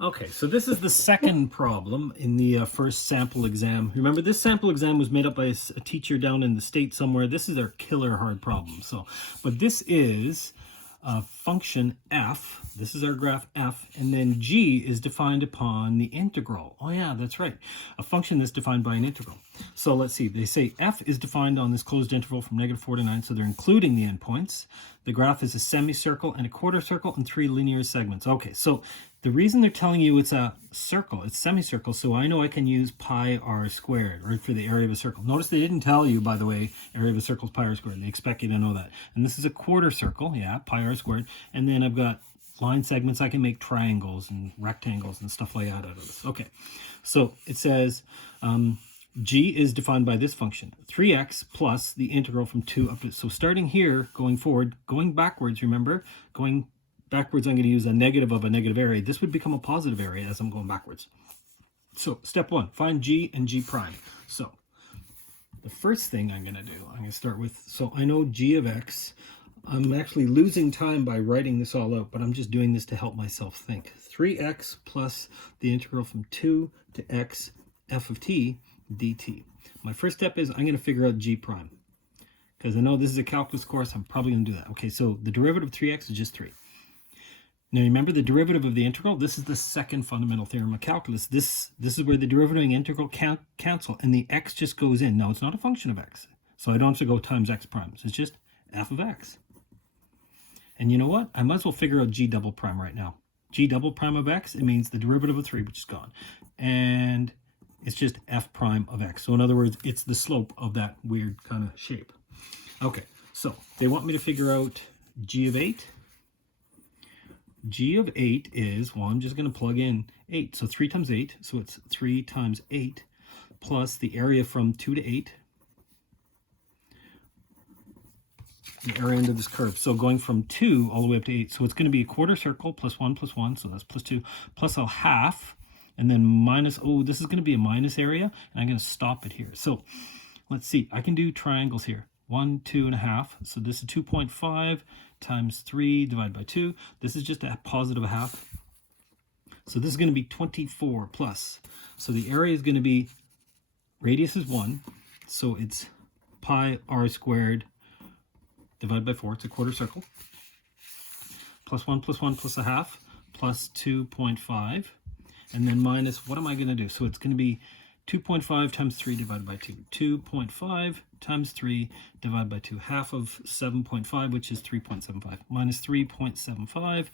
Okay, so this is the second problem in the first sample exam. Remember, this sample exam was made up by a teacher down in the States somewhere. This is their killer hard problem. But this is a function f. This is our graph f, and then g is defined upon the integral. Oh yeah, that's right. A function that's defined by an integral. So let's see. They say f is defined on this closed interval from -4 to 9, so they're including the endpoints. The graph is a semicircle and a quarter circle and 3 linear segments. Okay, so the reason they're telling you it's a circle, it's semicircle, so I know I can use pi r squared, right, for the area of a circle. Notice they didn't tell you, by the way, area of a circle is pi r squared. They expect you to know that. And this is a quarter circle, yeah, pi r squared. And then I've got line segments. I can make triangles and rectangles and stuff like that out of this. Okay, so it says g is defined by this function, 3x plus the integral from 2 up to... So starting here, going forward, going backwards, remember, going backwards, I'm going to use a negative of a negative area. This would become a positive area as I'm going backwards. So step 1, find g and g prime. So the first thing I'm going to do, I'm going to start with, so I know g of x. I'm actually losing time by writing this all out, but I'm just doing this to help myself think. 3x plus the integral from 2 to x f of t dt. My first step is I'm going to figure out g prime. Because I know this is a calculus course, I'm probably going to do that. Okay, so the derivative of 3x is just 3. Now remember the derivative of the integral? This is the second fundamental theorem of calculus. This is where the derivative and integral cancel, and the x just goes in. Now it's not a function of x, so I don't have to go times x primes. It's just f of x. And you know what? I might as well figure out g double prime right now. G double prime of x, it means the derivative of 3, which is gone. And it's just f prime of x. So in other words, it's the slope of that weird kind of shape. Okay, so they want me to figure out g of 8. G of 8 is, well, I'm just going to plug in 8. So 3 times 8, so it's 3 times 8 plus the area from 2 to 8. The area under this curve. So going from 2 all the way up to 8. So it's going to be a quarter circle plus 1, so that's plus 2, plus a half, and then minus, oh, this is going to be a minus area, and I'm going to stop it here. So let's see, I can do triangles here. 1, 2, and a half. So this is 2.5 times 3 divided by 2. This is just a positive half. So this is going to be 24 plus. So the area is going to be, radius is 1. So it's pi r squared divided by 4. It's a quarter circle. Plus 1 plus a half plus 2.5. And then minus, what am I going to do? So it's going to be 2.5 times 3 divided by 2. 2.5 times 3 divided by 2. Half of 7.5, which is 3.75. Minus 3.75.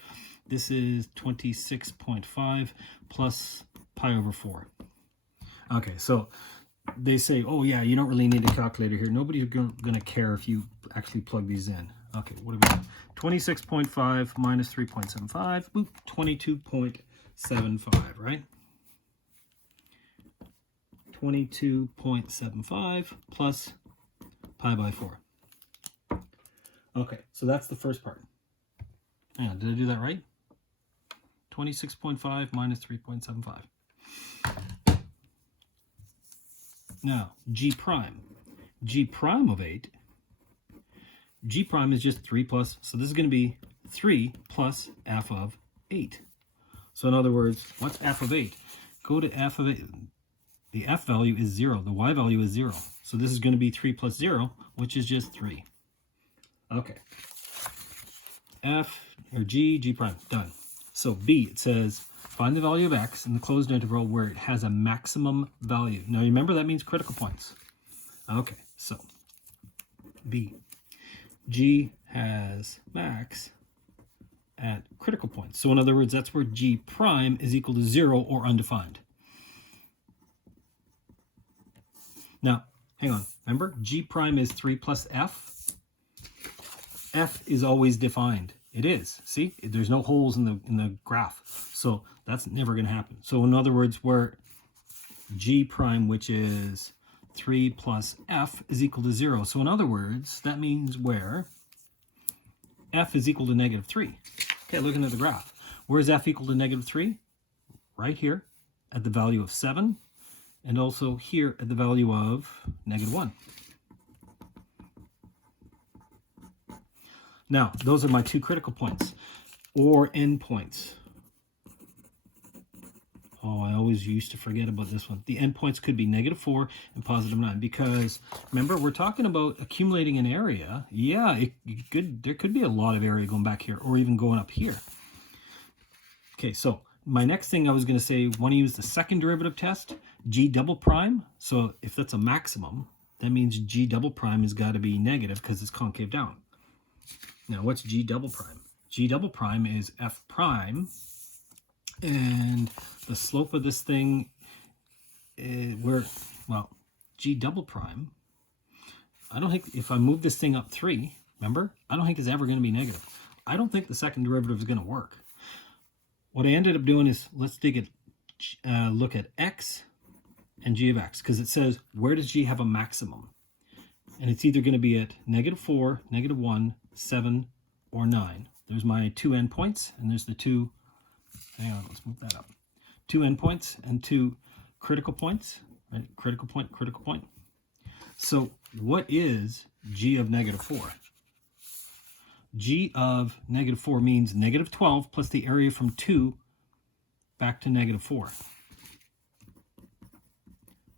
This is 26.5 plus pi over 4. Okay, so they say, oh yeah, you don't really need a calculator here. Nobody's going to care if you actually plug these in. Okay, what have we got? 26.5 minus 3.75. Boop, 22.75, right? 22.75 plus pi by 4. Okay, so that's the first part. Hang on, did I do that right? 26.5 minus 3.75. Now, g prime. G prime of 8. G prime is just 3 plus, so this is going to be 3 plus f of 8. So in other words, what's f of 8? Go to f of 8. The f value is 0. The y value is 0. So this is going to be 3 plus 0, which is just 3. Okay. F, or g prime, done. So b, it says, find the value of x in the closed interval where it has a maximum value. Now remember, that means critical points. Okay, so b. G has max at critical points. So in other words, that's where g prime is equal to 0 or undefined. Now, hang on. Remember, g prime is 3 plus f. F is always defined. It is. See, there's no holes in the graph. So that's never going to happen. So in other words, where g prime, which is 3 plus f, is equal to 0. So in other words, that means where f is equal to negative 3. Okay, looking at the graph. Where is f equal to negative 3? Right here at the value of 7. And also here at the value of negative 1. Now, those are my two critical points, or endpoints. Oh, I always used to forget about this one. The endpoints could be -4 and +9 because, remember, we're talking about accumulating an area. Yeah, there could be a lot of area going back here or even going up here. Okay, so my next thing I was going to say, want to use the second derivative test, G double prime. So if that's a maximum, that means G double prime has got to be negative because it's concave down. Now, what's G double prime? G double prime is F prime, and the slope of this thing, G double prime, I don't think, if I move this thing up 3, remember, I don't think it's ever going to be negative. I don't think the second derivative is going to work. What I ended up doing is, let's look at x and g of x, because it says, where does g have a maximum? And it's either going to be at -4, -1, 7, or 9. There's my 2 endpoints, and there's the 2, hang on, let's move that up. 2 endpoints and 2 critical points, right? Critical point, critical point. So what is g of -4? G of -4 means -12 plus the area from 2 back to -4.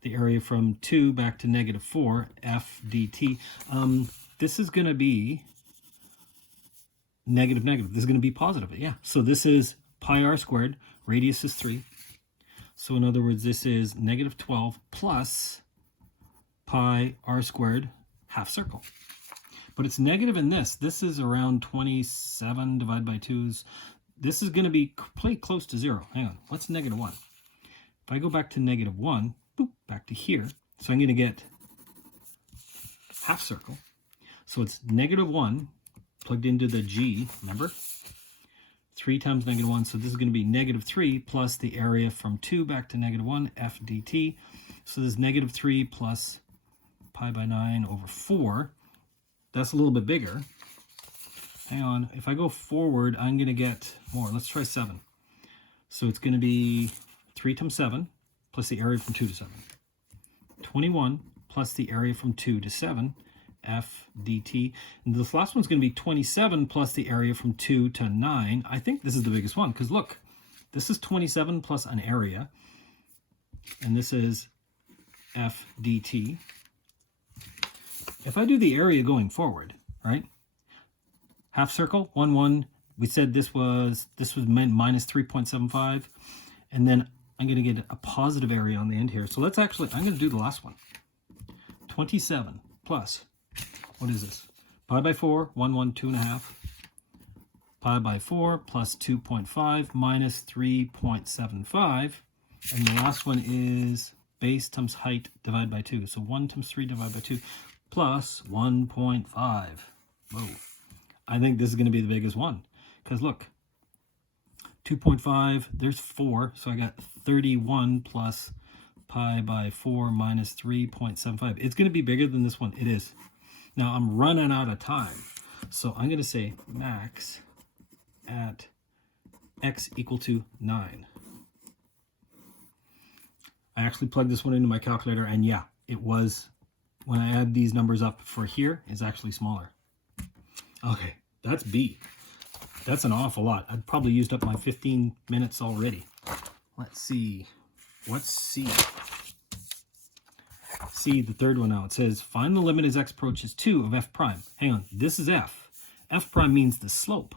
The area from 2 back to -4, f dt. This is going to be negative. This is going to be positive. Yeah. So this is pi r squared. Radius is 3. So in other words, this is -12 plus pi r squared half circle. But it's negative in this. This is around 27 divided by 2. This is going to be pretty close to 0. Hang on. What's -1? If I go back to -1, boop, back to here. So I'm going to get half circle. So it's -1 plugged into the g, remember? 3 times -1. So this is going to be -3 plus the area from 2 back to -1, f dt. So this is -3 plus pi by 9 over 4. That's a little bit bigger. Hang on. If I go forward, I'm going to get more. Let's try 7. So it's going to be 3 times 7 plus the area from 2 to 7. 21 plus the area from 2 to 7, f dt. And this last one's going to be 27 plus the area from 2 to 9. I think this is the biggest one because look, this is 27 plus an area. And this is f dt. If I do the area going forward, right? Half circle, 1, 1. We said this was meant -3.75. And then I'm going to get a positive area on the end here. So let's actually, I'm going to do the last one. 27 plus, what is this? Pi by 4, 1, 1, 2.5. Pi by 4 plus 2.5 minus 3.75. And the last one is base times height divided by 2. So 1 times 3 divided by 2. Plus 1.5. Whoa. I think this is going to be the biggest one. Because look, 2.5, there's 4. So I got 31 plus pi by 4 minus 3.75. It's going to be bigger than this one. It is. Now I'm running out of time. So I'm going to say max at x equal to 9. I actually plugged this one into my calculator, and yeah, it was. When I add these numbers up for here, it's actually smaller. Okay, that's B. That's an awful lot. I've probably used up my 15 minutes already. Let's see. What's C? C, the third one now. It says, find the limit as x approaches 2 of f prime. Hang on, this is f. F prime means the slope.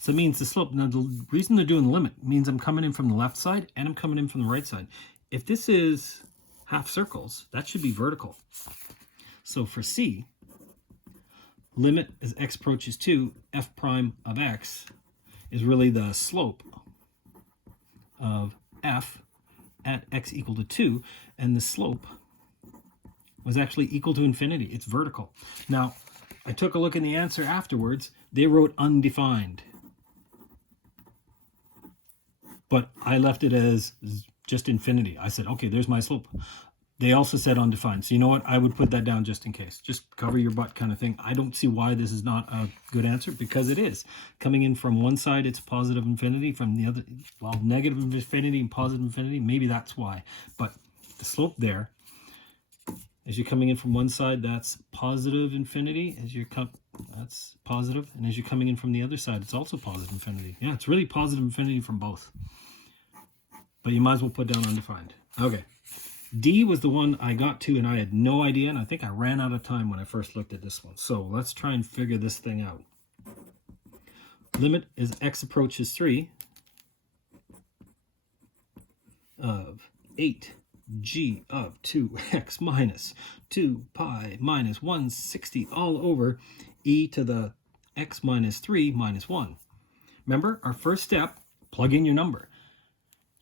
So it means the slope. Now, the reason they're doing the limit means I'm coming in from the left side and I'm coming in from the right side. If this is half circles, that should be vertical. So for C, limit as x approaches 2, f prime of x is really the slope of f at x equal to 2, and the slope was actually equal to infinity. It's vertical. Now, I took a look in the answer afterwards. They wrote undefined. But I left it as just infinity. I said, okay, there's my slope. They also said undefined. So you know what? I would put that down just in case. Just cover your butt kind of thing. I don't see why this is not a good answer, because it is. Coming in from one side, it's positive infinity. From the other, well, negative infinity and positive infinity. Maybe that's why. But the slope there, as you're coming in from one side, that's positive infinity. That's positive. And as you're coming in from the other side, it's also positive infinity. Yeah, it's really positive infinity from both. but you might as well put down undefined. Okay. D was the one I got to, and I had no idea, and I think I ran out of time when I first looked at this one. So let's try and figure this thing out. Limit as x approaches 3 of 8g of 2x minus 2 pi minus 160 all over e to the x minus 3 minus 1. Remember, our first step, plug in your number.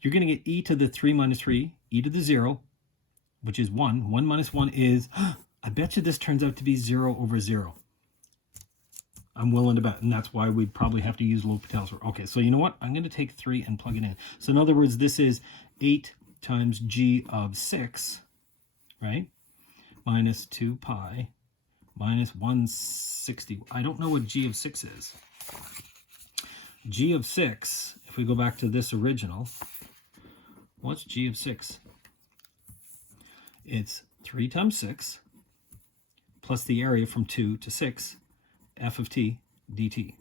You're going to get e to the 3 minus 3, e to the 0, which is 1. 1 minus 1 is, I bet you this turns out to be 0 over 0. I'm willing to bet, and that's why we'd probably have to use L'Hopital's rule. Okay, so you know what? I'm going to take 3 and plug it in. So in other words, this is 8 times g of 6, right? Minus 2 pi minus 160. I don't know what g of 6 is. G of 6, if we go back to this original, what's g of 6? It's 3 times 6 plus the area from 2 to 6, f of t dt.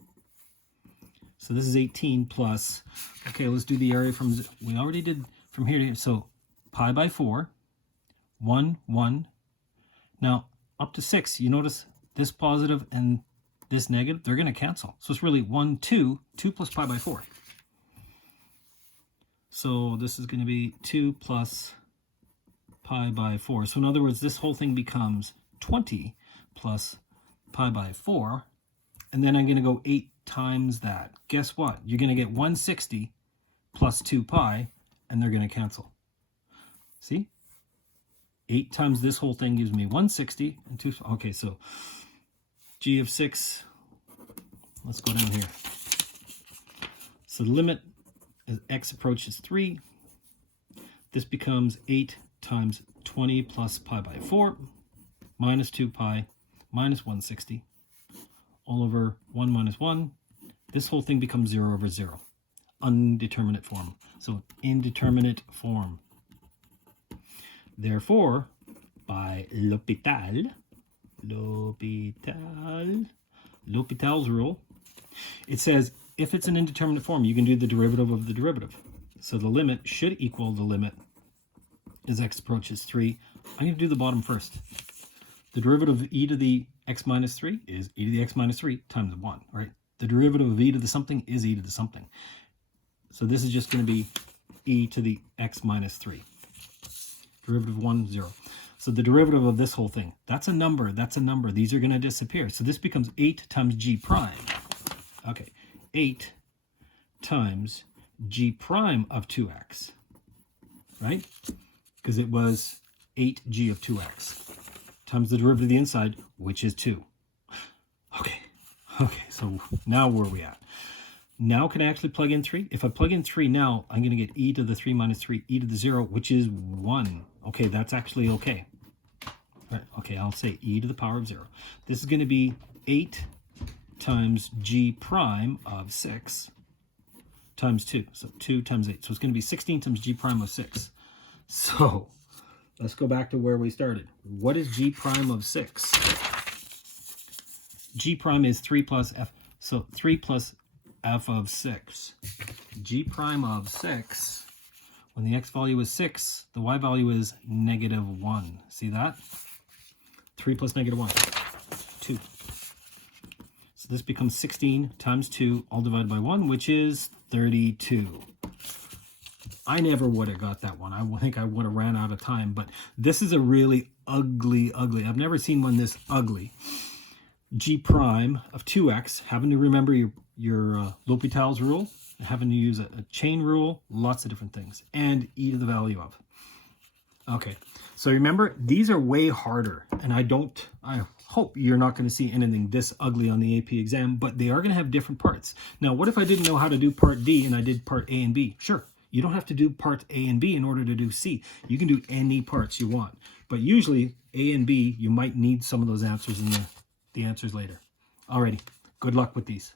So this is 18 plus, okay, let's do the area from, we already did from here to here. So pi by 4, 1, 1. Now up to 6, you notice this positive and this negative, they're going to cancel. So it's really 1, 2, 2 plus pi by 4. So this is going to be 2 plus pi by 4. So in other words, this whole thing becomes 20 plus pi by 4. And then I'm going to go 8 times that. Guess what? You're going to get 160 plus 2 pi, and they're going to cancel. See? 8 times this whole thing gives me 160 and 2. Okay, so g of 6, let's go down here. So the limit as x approaches 3, this becomes 8 times 20 plus pi by 4 minus 2 pi minus 160 all over 1 minus 1. This whole thing becomes 0 over 0. Undeterminate form. So indeterminate form. Therefore, by L'Hopital's rule, it says if it's an indeterminate form, you can do the derivative of the derivative. So the limit should equal the limit as x approaches 3. I'm going to do the bottom first. The derivative of e to the x minus 3 is e to the x minus 3 times 1, right? The derivative of e to the something is e to the something. So this is just going to be e to the x minus 3. Derivative 1, 0. So the derivative of this whole thing, that's a number, that's a number. These are going to disappear. So this becomes 8 times g prime. Okay, 8 times g prime of 2x, right? Because it was 8g of 2x times the derivative of the inside, which is 2. Okay, so now where are we at? Now can I actually plug in 3? If I plug in 3 now, I'm going to get e to the 3 minus 3, e to the 0, which is 1. Okay, that's actually okay. Right, okay, I'll say e to the power of 0. This is going to be 8 times g prime of 6 times 2. So 2 times 8. So it's going to be 16 times g prime of 6. So let's go back to where we started. What is g prime of 6? G prime is 3 plus f. So 3 plus f of 6. G prime of 6, when the x value is 6, the y value is negative 1. See that? 3 plus negative 1, 2. So this becomes 16 times 2, all divided by 1, which is 32. I never would have got that one. I think I would have ran out of time, but this is a really ugly. I've never seen one this ugly. G prime of 2x, having to remember your L'Hopital's rule, having to use a chain rule, lots of different things, and e to the value of. Okay, so remember, these are way harder, and I hope you're not going to see anything this ugly on the AP exam, but they are going to have different parts. Now, what if I didn't know how to do part D and I did part A and B? Sure, you don't have to do part A and B in order to do C. You can do any parts you want, but usually A and B, you might need some of those answers in the answers later. Alrighty, good luck with these.